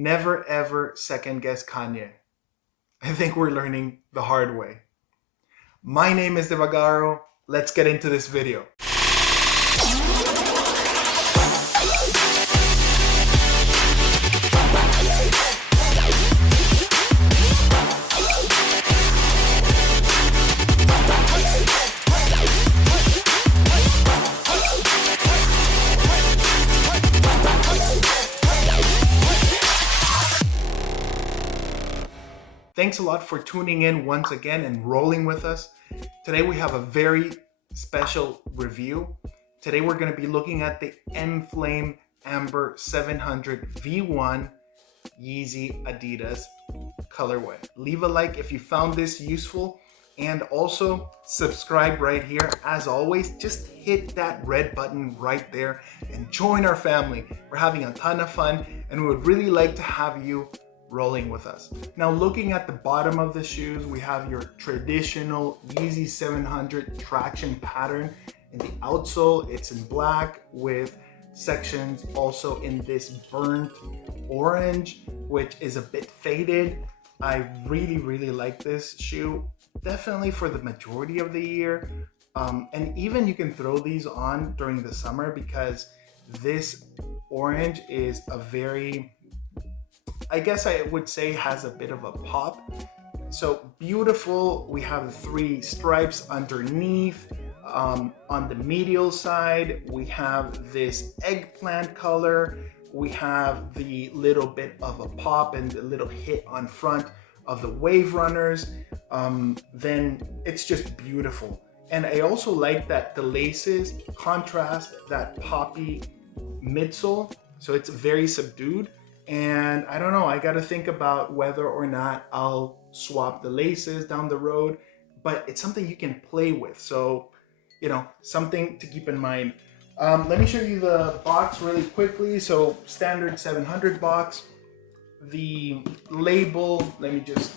Never ever second guess Kanye. I think we're learning the hard way. My name is Devagaro. Let's get into this video. Thanks a lot for tuning in once again and rolling with us. Today we have a very special review. Today we're going to be looking at the Enflame Amber 700 V1 Yeezy Adidas colorway. Leave a like if you found this useful, and also subscribe right here. As always, just hit that red button right there and join our family. We're having a ton of fun and we would really like to have you rolling with us. Now, looking at the bottom of the shoes, we have your traditional Yeezy 700 traction pattern. In the outsole, it's in black with sections also in this burnt orange, which is a bit faded. I really like this shoe, definitely for the majority of the year. And even you can throw these on during the summer because this orange is a very, I guess I would say, has a bit of a pop. So beautiful. We have 3 stripes underneath. On the medial side, we have this eggplant color. We have the little bit of a pop and a little hit on front of the wave runners. Then it's just beautiful. And I also like that the laces contrast that poppy midsole. So it's very subdued. And I don't know, I got to think about whether or not I'll swap the laces down the road, but it's something you can play with. So, you know, something to keep in mind. Let me show you the box really quickly. So standard 700 box, the label, let me just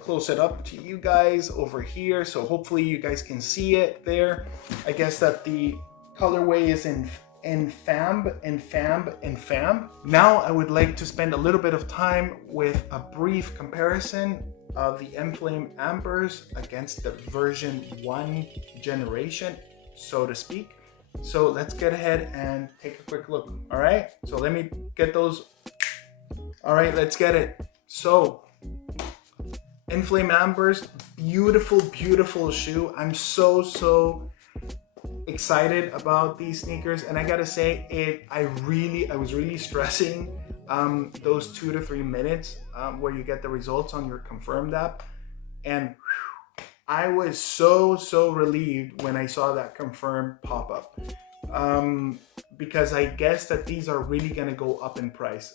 close it up to you guys over here. So hopefully you guys can see it there. I guess that the colorway is in Enflame. Now I would like to spend a little bit of time with a brief comparison of the Enflame Ambers against the version 1 generation, so to speak. So let's get ahead and take a quick look. All right, so let me get those. All right, let's get it. So Enflame Ambers, beautiful shoe. I'm so excited about these sneakers, and I gotta say, I was really stressing those 2 to 3 minutes where you get the results on your confirmed app, and I was so relieved when I saw that confirmed pop up, because I guess that these are really gonna go up in price.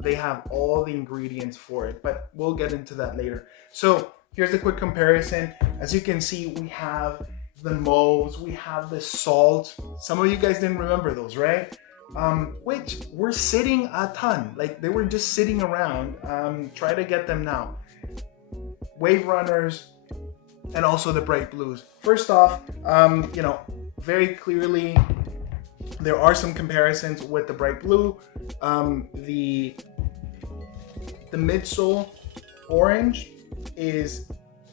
They have all the ingredients for it, but we'll get into that later. So here's a quick comparison. As you can see, we have the mauves, we have the salt. Some of you guys didn't remember those, right? Which were sitting a ton, like they were just sitting around. Try to get them now. Wave runners, and also the bright blues. First off, you know, very clearly there are some comparisons with the bright blue. The midsole orange is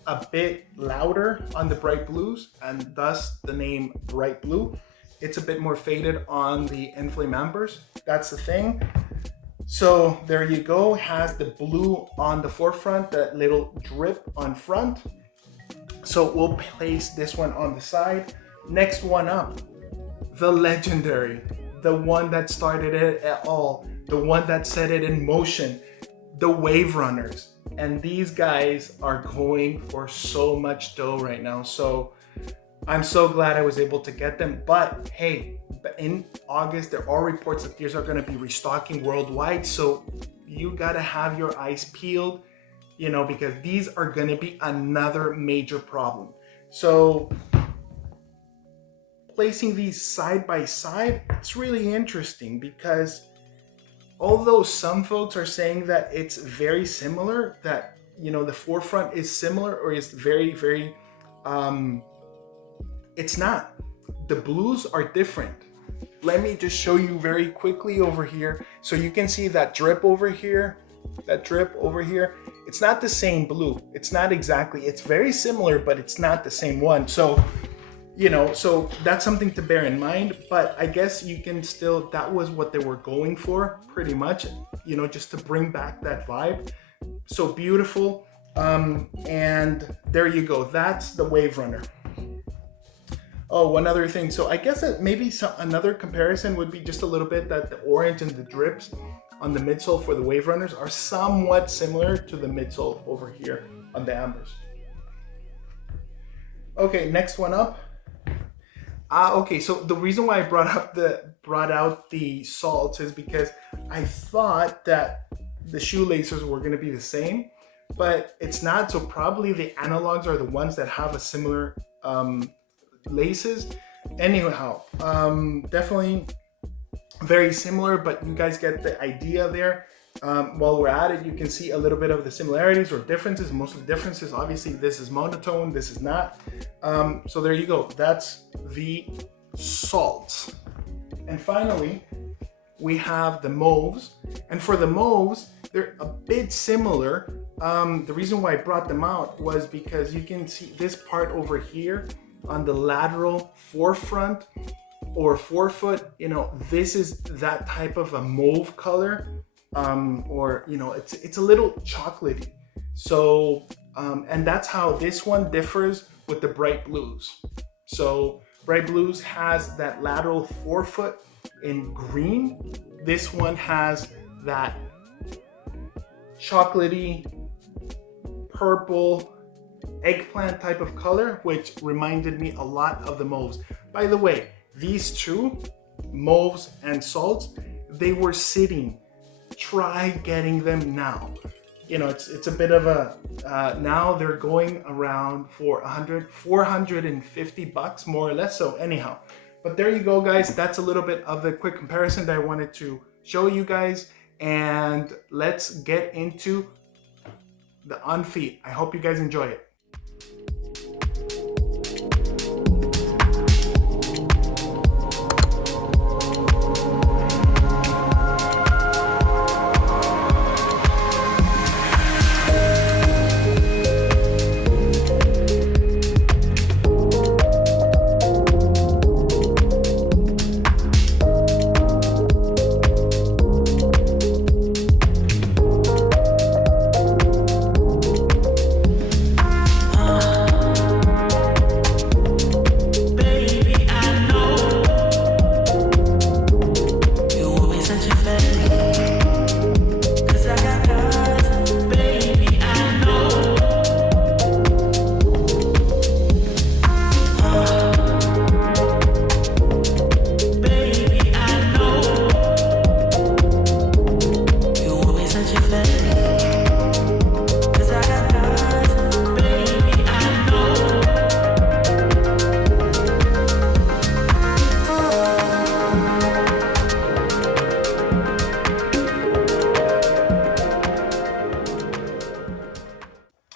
a bit louder on the bright blues, and thus the name bright blue. It's a bit more faded on the Enflame Ambers. That's the thing. So there you go. Has the blue on the forefront, that little drip on front. So we'll place this one on the side. Next one up, the legendary, the one that started it at all, the one that set it in motion, the wave runners. And these guys are going for so much dough right now. So I'm so glad I was able to get them. But hey, in August, there are reports that these are going to be restocking worldwide. So you got to have your eyes peeled, you know, because these are going to be another major problem. So placing these side by side, it's really interesting because although some folks are saying that it's very similar, that, you know, the forefront is similar or is very, it's not. The blues are different. Let me just show you very quickly over here. So you can see that drip over here. that drip over here, it's not the same blue. It's not exactly, it's very similar, but it's not the same one. So, you know, so that's something to bear in mind. But I guess you can still, that was what they were going for pretty much, you know, just to bring back that vibe. So beautiful. And there you go. That's the Wave Runner. Oh, one other thing. So I guess that maybe another comparison would be just a little bit that the orange and the drips on the midsole for the Wave Runners are somewhat similar to the midsole over here on the Ambers. Okay, next one up. Okay, so the reason why I brought out the salts is because I thought that the shoelaces were going to be the same, but it's not. So probably the analogs are the ones that have a similar laces. Anyhow, definitely very similar, but you guys get the idea there. While we're at it, you can see a little bit of the similarities or differences. Most of the differences, obviously, this is monotone, this is not. So there you go. That's the salts. And finally, we have the mauves. And for the mauves, they're a bit similar. The reason why I brought them out was because you can see this part over here on the lateral forefront or forefoot, you know, this is that type of a mauve color, or, you know, it's a little chocolatey. So, and that's how this one differs with the bright blues. So bright blues has that lateral forefoot in green. This one has that chocolatey purple eggplant type of color, which reminded me a lot of the mauves. By the way, these two, mauves and salts, they were sitting. Try getting them now. You know, it's a bit of a, now they're going around for $450 more or less. So anyhow, but there you go, guys. That's a little bit of the quick comparison that I wanted to show you guys. And let's get into the on feet. I hope you guys enjoy it.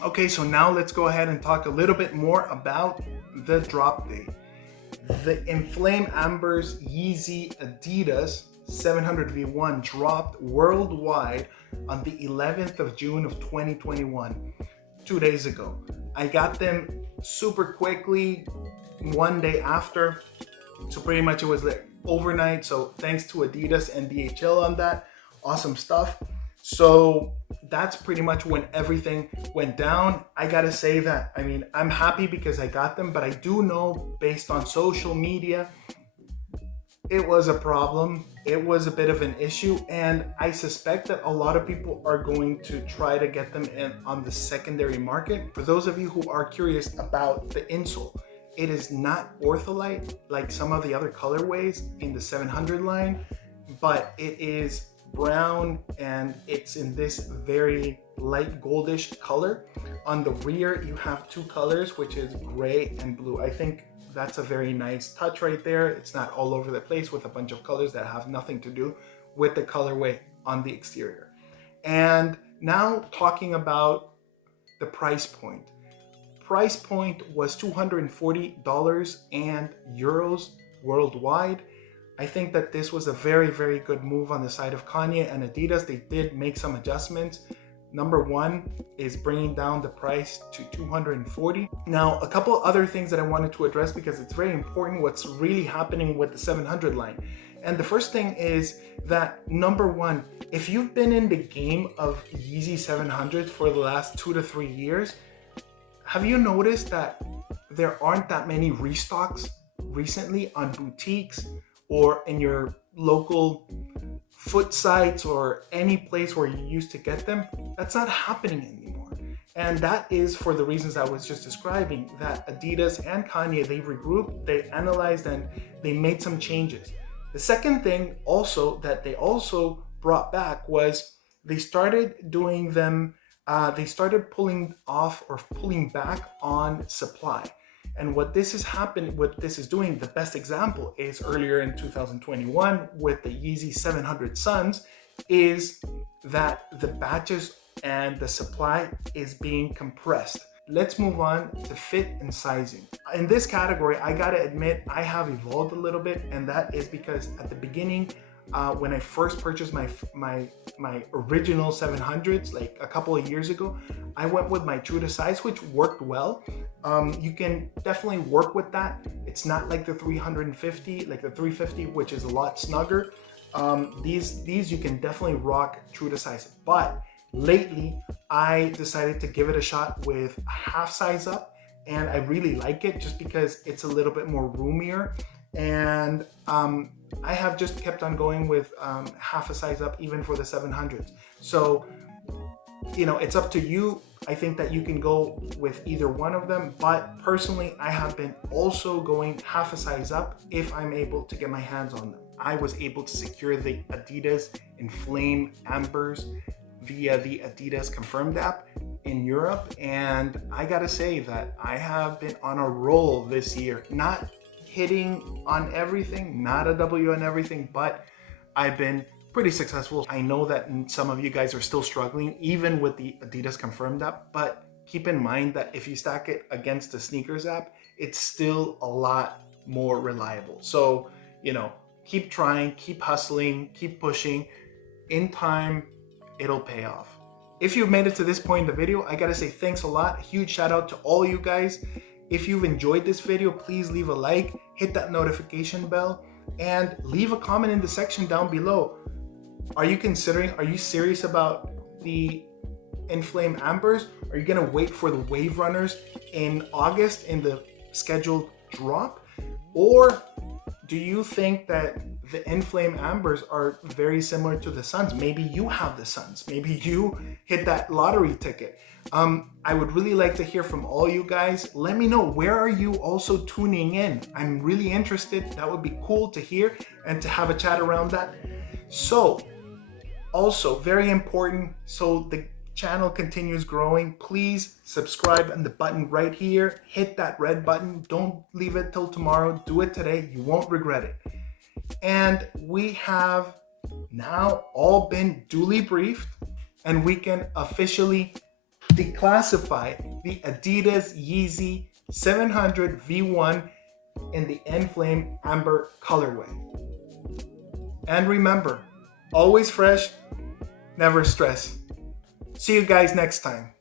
Okay, so now let's go ahead and talk a little bit more about the drop date. The Enflame Ambers Yeezy Adidas 700 V1 dropped worldwide on the 11th of June of 2021, 2 days ago. I got them super quickly, one day after. So pretty much it was like overnight. So thanks to Adidas and DHL on that. Awesome stuff. So that's pretty much when everything went down. I gotta say that, I mean, I'm happy because I got them, but I do know based on social media, it was a problem. It was a bit of an issue, and I suspect that a lot of people are going to try to get them in on the secondary market. For those of you who are curious about the insole, it is not ortholite like some of the other colorways in the 700 line, but it is brown and it's in this very light goldish color. On the rear, you have two colors, which is gray and blue. I think that's a very nice touch right there. It's not all over the place with a bunch of colors that have nothing to do with the colorway on the exterior. And now talking about the price point. Price point was $240 and euros worldwide. I think that this was a very, very good move on the side of Kanye and Adidas. They did make some adjustments. Number one is bringing down the price to $240. Now, a couple other things that I wanted to address because it's very important what's really happening with the 700 line. And the first thing is that, number one, if you've been in the game of Yeezy 700s for the last 2 to 3 years, have you noticed that there aren't that many restocks recently on boutiques or in your local foot sites or any place where you used to get them? That's not happening anymore. And that is for the reasons I was just describing, that Adidas and Kanye, they regrouped, they analyzed, and they made some changes. The second thing also that they also brought back was they started doing them, they started pulling off or pulling back on supply. And what this is doing, the best example is earlier in 2021 with the Yeezy 700 Suns, is that the batches and the supply is being compressed. Let's move on to fit and sizing. In this category, I gotta admit, I have evolved a little bit, and that is because at the beginning, when I first purchased my original 700s, like a couple of years ago, I went with my true to size, which worked well. You can definitely work with that. It's not like the 350, like the 350, which is a lot snugger. These you can definitely rock true to size. But lately, I decided to give it a shot with a half size up, and I really like it just because it's a little bit more roomier. And I have just kept on going with half a size up even for the 700s. So, you know, it's up to you. I think that you can go with either one of them, but personally, I have been also going half a size up if I'm able to get my hands on them. I was able to secure the Adidas Enflame Ambers via the Adidas Confirmed app in Europe, and I gotta say that I have been on a roll this year. Not hitting on everything, not a W on everything, but I've been pretty successful. I know that some of you guys are still struggling even with the Adidas Confirmed app, but keep in mind that if you stack it against the sneakers app, it's still a lot more reliable. So, you know, keep trying, keep hustling, keep pushing. In time, it'll pay off. If you've made it to this point in the video, I gotta say thanks a lot. Huge shout out to all you guys. If you've enjoyed this video, please leave a like, hit that notification bell, and leave a comment in the section down below. Are you serious about the Enflame Ambers? Are you gonna wait for the Wave Runners in August in the scheduled drop? Or do you think that the Enflame Ambers are very similar to the Suns? Maybe you have the Suns. Maybe you hit that lottery ticket. I would really like to hear from all you guys. Let me know, where are you also tuning in? I'm really interested. That would be cool to hear and to have a chat around that. So, also very important, so the channel continues growing, please subscribe on the button right here. Hit that red button. Don't leave it till tomorrow. Do it today. You won't regret it. And we have now all been duly briefed, and we can officially declassify the Adidas Yeezy 700 V1 in the Enflame Amber colorway. And remember, always fresh, never stress. See you guys next time.